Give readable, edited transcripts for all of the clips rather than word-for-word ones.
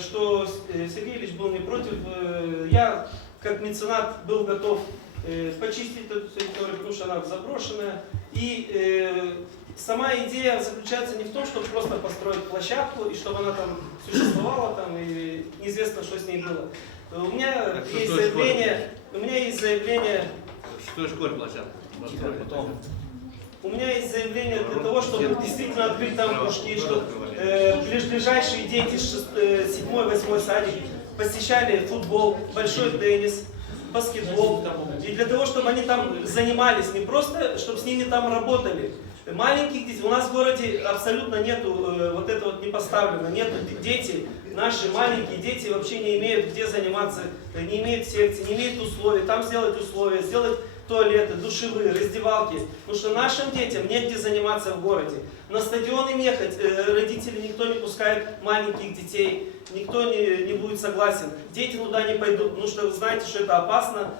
что Сергей Ильич был не против. Я, как меценат, был готов почистить эту территорию, потому что она заброшенная. И сама идея заключается не в том, чтобы просто построить площадку, и чтобы она там существовала, там, и неизвестно, что с ней было. У меня есть заявление... Что школе площадка? У меня есть заявление для того, чтобы действительно открыть там кружки, чтобы ближайшие дети, 7-8 садик, посещали футбол, большой теннис, баскетбол. И для того, чтобы они там занимались, не просто, чтобы с ними там работали. Маленьких детей, у нас в городе абсолютно нету, вот это вот не поставлено, нету дети, наши маленькие дети вообще не имеют где заниматься, не имеют секций, не имеют условий, там сделать условия, сделать туалеты, душевые, раздевалки. Потому что нашим детям нет где заниматься в городе. На стадионы ехать родители никто не пускает маленьких детей, никто не будет согласен. Дети туда не пойдут, потому что вы знаете, что это опасно.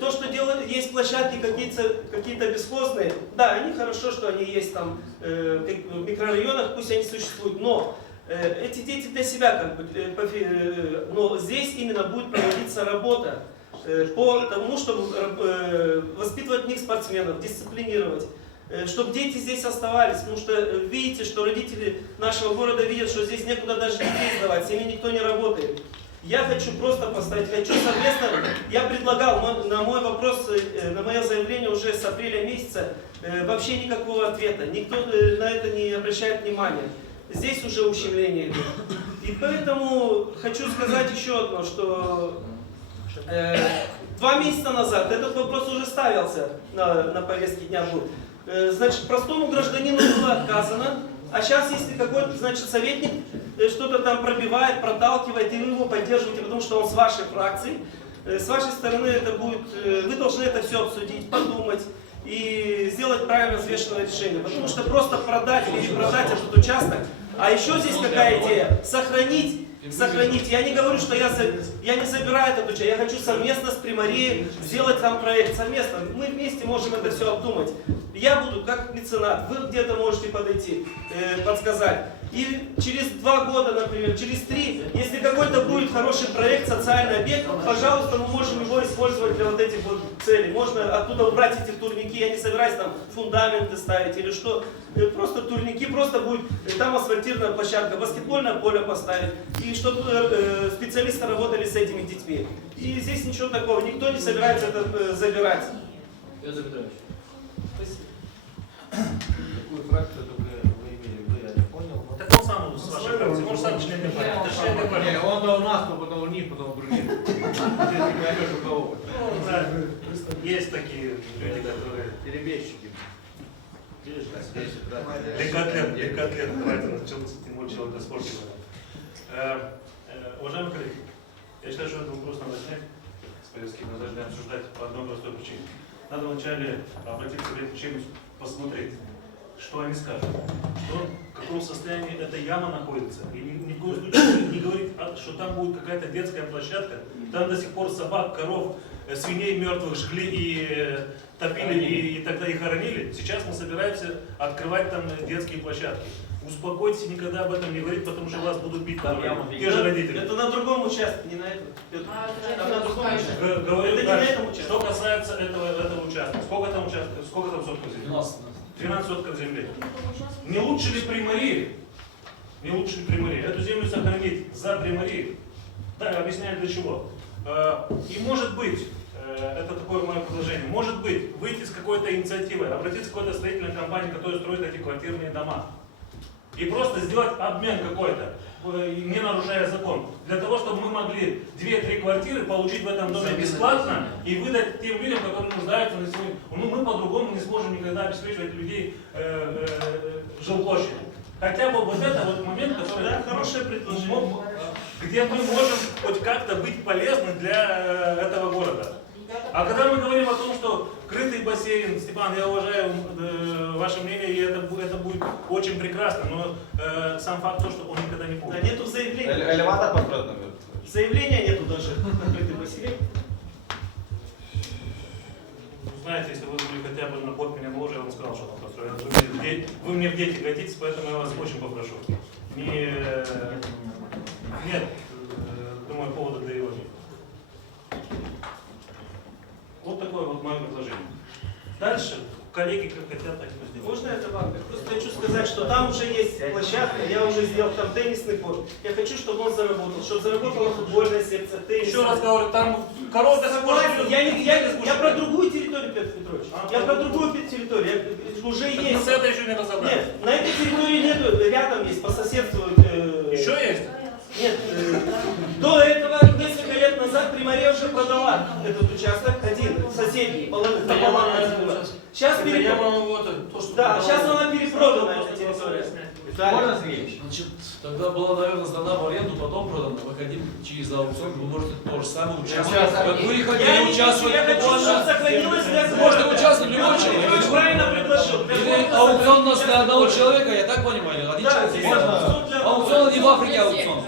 То, что делают, есть площадки какие-то бесхозные, да, они хорошо, что они есть там в микрорайонах, пусть они существуют, но эти дети для себя как бы, но здесь именно будет проводиться работа по тому, чтобы воспитывать в них спортсменов, дисциплинировать, чтобы дети здесь оставались, потому что видите, что родители нашего города видят, что здесь некуда даже детей сдавать, с ними никто не работает. Я хочу просто поставить, хочу совместно, я предлагал на мой вопрос, на мое заявление уже с апреля месяца, вообще никакого ответа, никто на это не обращает внимания. Здесь уже ущемление идет. И поэтому хочу сказать еще одно, что 2 месяца назад этот вопрос уже ставился на повестке дня был. Значит, простому гражданину было отказано. А сейчас, если какой-то, значит, советник что-то там пробивает, проталкивает, и вы его поддерживаете, потому что он с вашей фракции, с вашей стороны это будет, вы должны это все обсудить, подумать и сделать правильно взвешенное решение. Потому что просто продать или не продать этот участок, а еще здесь какая идея? Сохранить. Я не говорю, что я не забираю этот участок, я хочу совместно с Примарией сделать там проект, совместно. Мы вместе можем это все обдумать. Я буду как меценат, вы где-то можете подойти, подсказать. И через 2 года, например, через 3, если какой-то будет хороший проект, социальный объект, пожалуйста, мы можем его использовать для вот этих вот целей. Можно оттуда убрать эти турники, я не собираюсь там фундаменты ставить или что. Просто турники, просто будет там асфальтированная площадка, баскетбольное поле поставить. И чтобы специалисты работали с этими детьми. И здесь ничего такого, никто не собирается это забирать. Петр Петрович. Спасибо. Какую фракцию только вы имели? Вы, я не понял. Так он сам с вашей фракции, он сам член партии. Это член партии. Он у нас, потом у них, потом у других. Ты не поймешь, у кого. Ну, да, есть такие люди, которые... Перебежчики. Декатлет, давайте начнем с Тимура человека спортивного. Уважаемые коллеги, я считаю, что этот вопрос надо снять с повестки, мы должны обсуждать по одной простой причине. Надо вначале обратиться к этим, посмотреть, что они скажут, в каком состоянии эта яма находится. И ни в коем случае не говорить, что там будет какая-то детская площадка, там до сих пор собак, коров, свиней мертвых жгли и топили и тогда их хоронили. Сейчас мы собираемся открывать там детские площадки. Успокойтесь, никогда об этом не говорить, потому что вас будут бить те же родители. Это на другом участке, не на этом. Там на другом участке. Говорю, Это не на этом участке. что касается этого участка, сколько там сотков земли? 13 сотков земли. Не лучше ли Примарии? Эту землю сохранить за Примарией? Да, объясняю для чего. И может быть, это такое мое предложение, может быть, выйти с какой-то инициативой, обратиться к какой-то строительной компании, которая строит эти квартирные дома. И просто сделать обмен какой-то, не нарушая закон, для того, чтобы мы могли 2-3 квартиры получить в этом доме бесплатно и выдать тем людям, которые нуждаются на сегодня. Ну, мы по-другому не сможем никогда обеспечивать людей жилплощадью. Хотя бы вот это вот момент, который, Да, хорошее предложение. где мы можем хоть как-то быть полезны для этого города. А когда мы говорим о том, что крытый бассейн, Степан, я уважаю ваше мнение, и это будет очень прекрасно, но сам факт то, что он никогда не будет. Да нету заявления. Элеватор построить, наверное. Заявления нету даже на открытый бассейн. Знаете, если вы были хотя бы на год меня моложе, я вам сказал, что там построено. Вы мне в дети годитесь, поэтому я вас очень попрошу. Нет. Дальше коллеги как хотят, так и сделают. Можно я добавлю? Просто хочу сказать, что там уже есть площадка, я уже сделал там теннисный корт. Я хочу, чтобы он заработал, чтобы заработала футбольная секция, теннис. Еще раз говорю, там коровка Согласен, я про другую территорию, Петр Петрович. Я про другую территорию. Уже есть. С этой еще не разобрали. Нет, на этой территории нету, рядом есть, по соседству. Еще есть? Нет, до этого, несколько лет назад, Приморье уже продала этот участок, один, соседний, пополам. Сейчас да, сейчас она перепродана, эта территория. Можно, Сергеевич? Значит, тогда была, наверное, сдана в аренду, потом продана. Выходим через аукцион, вы можете то же самое участвовать. Как вы Я хотели не участвовать, хочу, я хочу, чтобы сохранилось для можете участвовать любой человек. Правильно предложил. Или аукцион у нас для одного человека, я так понимаю, один Да, человек. здесь может. аукцион для Аукцион не в Африке аукцион.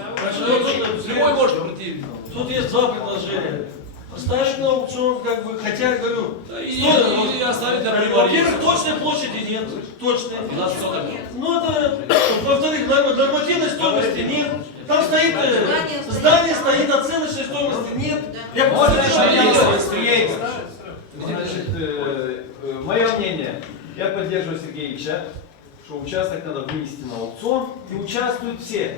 Любой может прийти. Тут есть два предложения. Поставить на аукцион, как бы, хотя, говорю, Или оставить для Приморья. во-первых, точной площади нет, точной. 12 соток. Ну, это, во-вторых, нормативной стоимости нет. Там стоит, здание стоит, оценочной стоимости нет. Я Мое мнение, я поддерживаю Сергеевича, что участок надо вынести на аукцион, и участвуют все.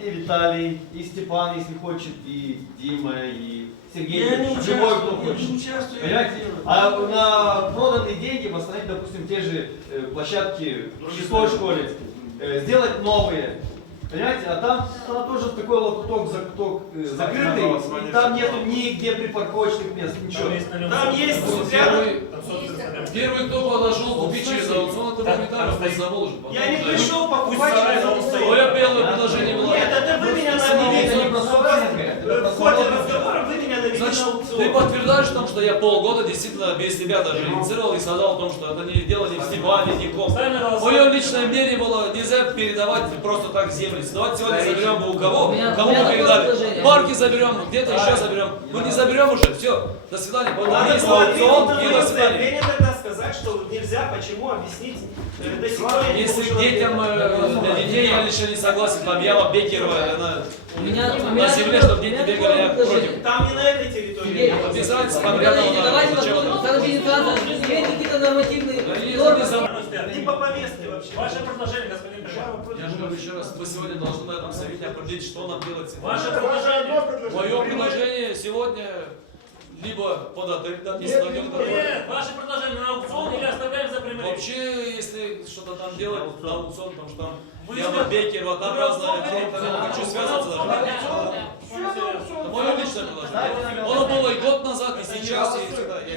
И Виталий, и Степан, если хочет, и Дима, и Сергей, Я не любой, кто участвую, хочет. не участвую. Понимаете? А на проданные деньги восстановить, допустим, те же площадки в шестой школе, сделать новые. Понимаете? А там тоже такой лоткуток закрытый, и там нету нигде припарковочных мест, ничего. Там есть рядом. Первый, кто подошел купить через аукцион, это Богданов, это Заволжье. Я не пришел покупать через аукцион. Мое первое предложение было. Нет, это вы меня Это не про собрание, в ходе разговора вы меня навели Значит, на ты аукцион. подтверждаешь в том, что я полгода действительно без тебя даже инициировал и сказал о том, что это не дело ни в Степане, ни в ком. Мое личное мнение было, нельзя передавать просто так земли. Давайте сегодня заберем у кого мы передали. Парки заберем, где-то еще заберем. Мы не заберем уже, все. До свидания. Надо Есть было аукцион ответить и на до мое свидания. заявление тогда сказать, что нельзя, почему объяснить до сих пор я не Если получил к детям, ответа. для детей я лично не согласен, там яма Бекерова, она У меня на земле, чтобы дети бегали, я против. Там не на этой территории. Без разницы, там рядом Давайте зачем это? посмотрим, есть какие-то нормативные Если нормы. не за- Не по повестке вообще. Ваше предложение, господин Пешаров. Я же говорю еще раз, мы сегодня должны на этом совете определить, что нам делать. Ваше предложение. Мое предложение сегодня либо подать, если найдем Нет, ваше предложение на аукцион или оставляем за пример? вообще, если что-то там делать на аукцион, потому что там Вы яма что? Бекерова, там разная фронта, я не хочу связаться даже. Это мое личное предложение. Оно было и год назад, и сейчас, и всегда. Я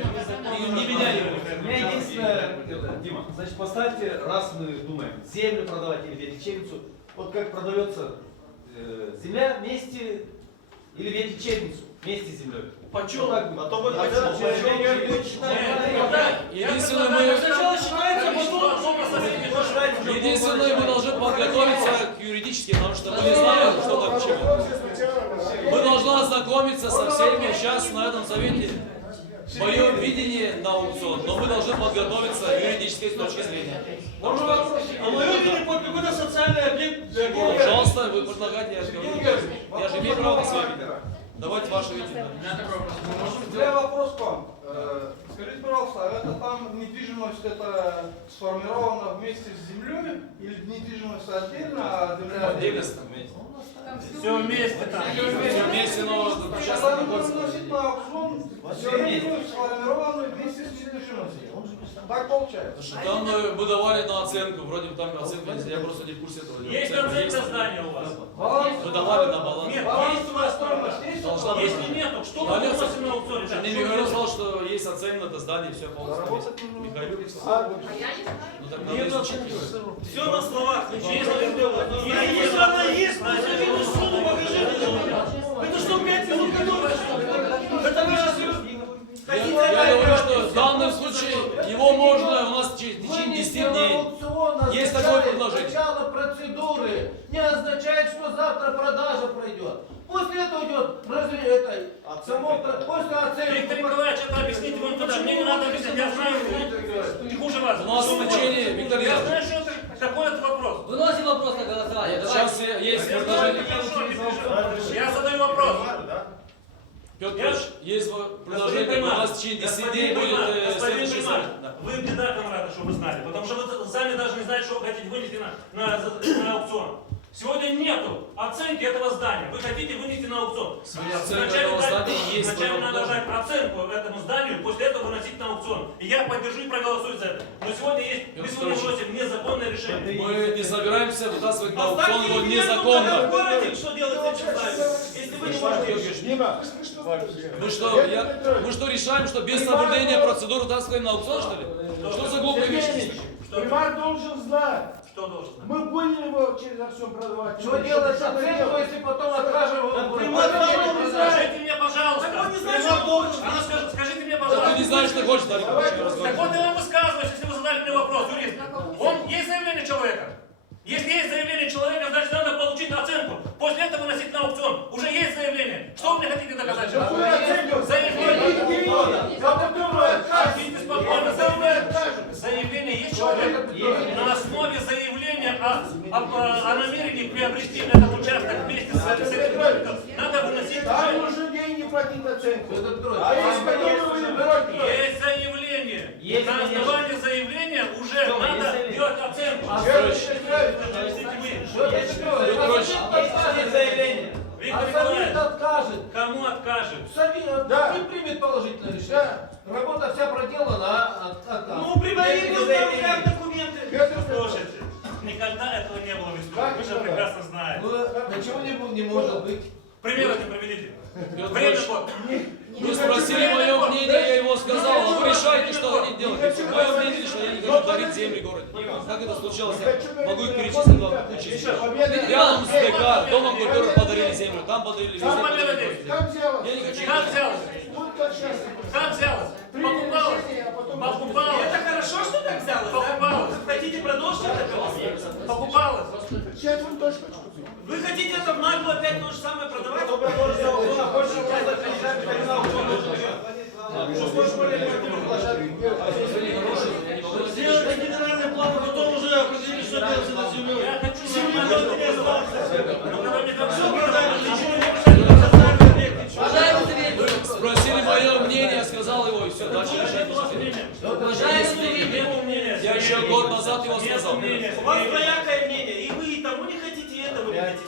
не меняю его. У меня единственное, Дима, значит, поставьте, раз мы думаем, землю продавать или ветлечебницу, вот как продается земля вместе или ветлечебницу вместе с землей. Почем? Вот так будет. А то вот А это почем? Единственное, мы... Сначала считается, потом Единственное, мы должны подготовиться к юридически, потому что мы не знаем, что там к чему. Мы должны ознакомиться со всеми сейчас на этом совете. Мое видение на аукцион, но мы должны подготовиться юридически с точки зрения. Потому что, А мое видение под какой-то социальный объект для города. пожалуйста, вы предлагаете, я же говорю, я же имею право на свое видение. Давайте ваше видение. У меня вопрос к вам. Скажите, пожалуйста, а это там недвижимость это сформирована вместе с землей или недвижимость отдельно, а земля Отдельность. Все вместе там. Все вместе, но сейчас Когда вы находится. выносите на аукцион, землю сформированную вместе с недвижимостью. Так получается. Потому что там мы давали на оценку, вроде бы там оценка, я просто не в курсе этого. Есть оценка здания у вас? Баланс. Мы давали на баланс. Нет, Баланс есть у вас стоимость есть? Должна быть. Если нет, то что Да, мы нет, выносим на аукционе? Мне Михаил сказал, что есть оценка, это здание, все полностью. Михаил сказал. Ну так надо изучить его. Все на словах, ничего не сделано. Если она есть, ну заведу сумму, покажите. Это что, 5 минут готовы? Это вы сейчас Я говорю, что в данном случае его можно у нас в течение 10 дней. Есть такое предложение. Начало процедуры не означает, что завтра продажа пройдет. После этого идет после оценки. Виктор Николаевич, это объясните вон туда. Мне не надо объяснять, я знаю, не хуже вас. У нас в течение, Виктор Я Ильич, знаю, что это, какой это вопрос. Выносим вопрос на голосование. Давайте. сейчас есть Я знаю, предложение. хорошо, не переживай. Я задаю вопрос. Петр Петрович, есть предложение, Господин у Примар, нас в течение 10 дней будет господин следующий Примар, совет. Да. вы беда, комрады, чтобы вы знали, потому что вы сами даже не знаете, что вы хотите вынести на аукцион. Сегодня нету оценки этого здания. Вы хотите вынести на аукцион. Оценка этого здания есть. Сначала надо дать оценку этому зданию, после этого выносить на аукцион. И я поддержу и проголосую за это. Но сегодня есть, мы сегодня вносим незаконное решение. Мы не собираемся вытаскивать на аукцион Поставьте его референдум незаконно. в городе, что делать с этим зданием, если вы не можете. Дима, Мы что решаем, что без соблюдения процедуры вытаскиваем на аукцион, что ли? Что за глупые вещи? Примар должен знать. Что должен знать? Мы будем его через аукцион продавать. Что делать оценку, если потом откажем? Скажите мне, пожалуйста. Так он не знает, что должен. Скажите мне, Ты пожалуйста. не знаешь, что хочешь, Тарик. Так вот я вам высказываюсь, если вы задали мне вопрос, юрист. Есть заявление человека. Если есть заявление человека, значит надо получить оценку. После этого выносить на аукцион. Уже есть заявление. Что вы мне хотите доказать? Заявление. Хотите спокойно. Заявление есть человек. На основе заявления о намерении приобрести этот участок вместе с этим домиком надо выносить Там уже. нужно деньги платить оценку. А есть которые вы не против? Есть заявление. Есть На основании заявления уже Что, надо есть заявление? делать оценку. Есть заявление. Виктор А совет Николаевич, откажет. кому откажет? Совет Да. не примет положительное решение. Работа вся проделана, а отказ. Ну, прибавите как документы. Слушайте, никогда этого не было в истории. Вы же прекрасно знаете. Почему не может быть? Пример это приведите. Петр Время Петрович, год. вы спросили мое мнение, я его сказал, а вы решайте, что хотите делать. Мое мнение, что я не хочу дарить земли в городе. Как это случилось, я могу их перечислить вам кучу историй. Рядом с ДК, Домом культуры подарили землю, там подарили, везде Как подарили. победа? Там взялось. Я не хочу. Как взялось? Вот как сейчас. Как взялось? Покупалось? А потом... Покупалось? Это хорошо, что так взялось, да? Покупалось. Хотите продолжить это? Покупалось? Сейчас вы точку. Вы хотите это в наглую опять то же самое продавать? Сделайте генеральный план, а потом уже определить, что делать с этой землей. Я хочу Земли должны не оставаться. Ну, когда мне так Все все продали, ничего не мешает. Социальный объект. Уважаемый совет, Вы спросили мое мнение, я сказал его, и все, дальше решайте, что хотите. уважаемый совет, Я еще год назад его сказал. У вас двоякое мнение, и вы и тому не хотите, и этому не хотите.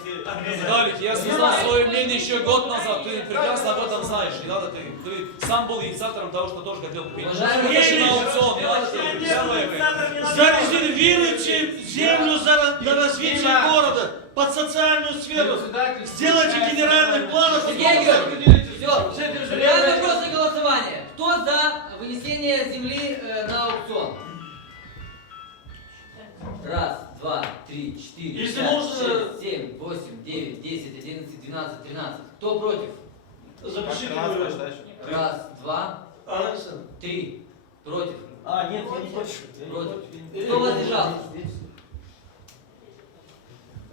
Виталик, я сказал свое мнение еще год назад, ты прекрасно об этом знаешь, не надо ты сам был инициатором того, что тоже хотел купить. Уважаемый Вытащи на Евгений, аукцион, не надо тебе самое время. Зарезервируйте землю на развитие города под социальную сферу. Сделайте генеральный план, а потом Сергей уже Георгиевич, определите. все, реально вопрос на голосование. Кто за вынесение земли на аукцион? Раз, два, три, четыре, Если пять, можно- 6, 7, 8, 9, 10, 11, 12, 13. Кто против? Запишите. Раз, два, Александр. три. Против. А, нет, я не хочу. Против. Кто воздержался?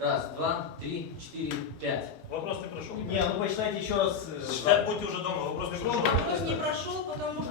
Раз, два, три, четыре, пять. Вопрос не прошел. Не, ну посчитайте еще раз. Считать будьте уже дома, вопрос не прошел. Вопрос не прошел, потому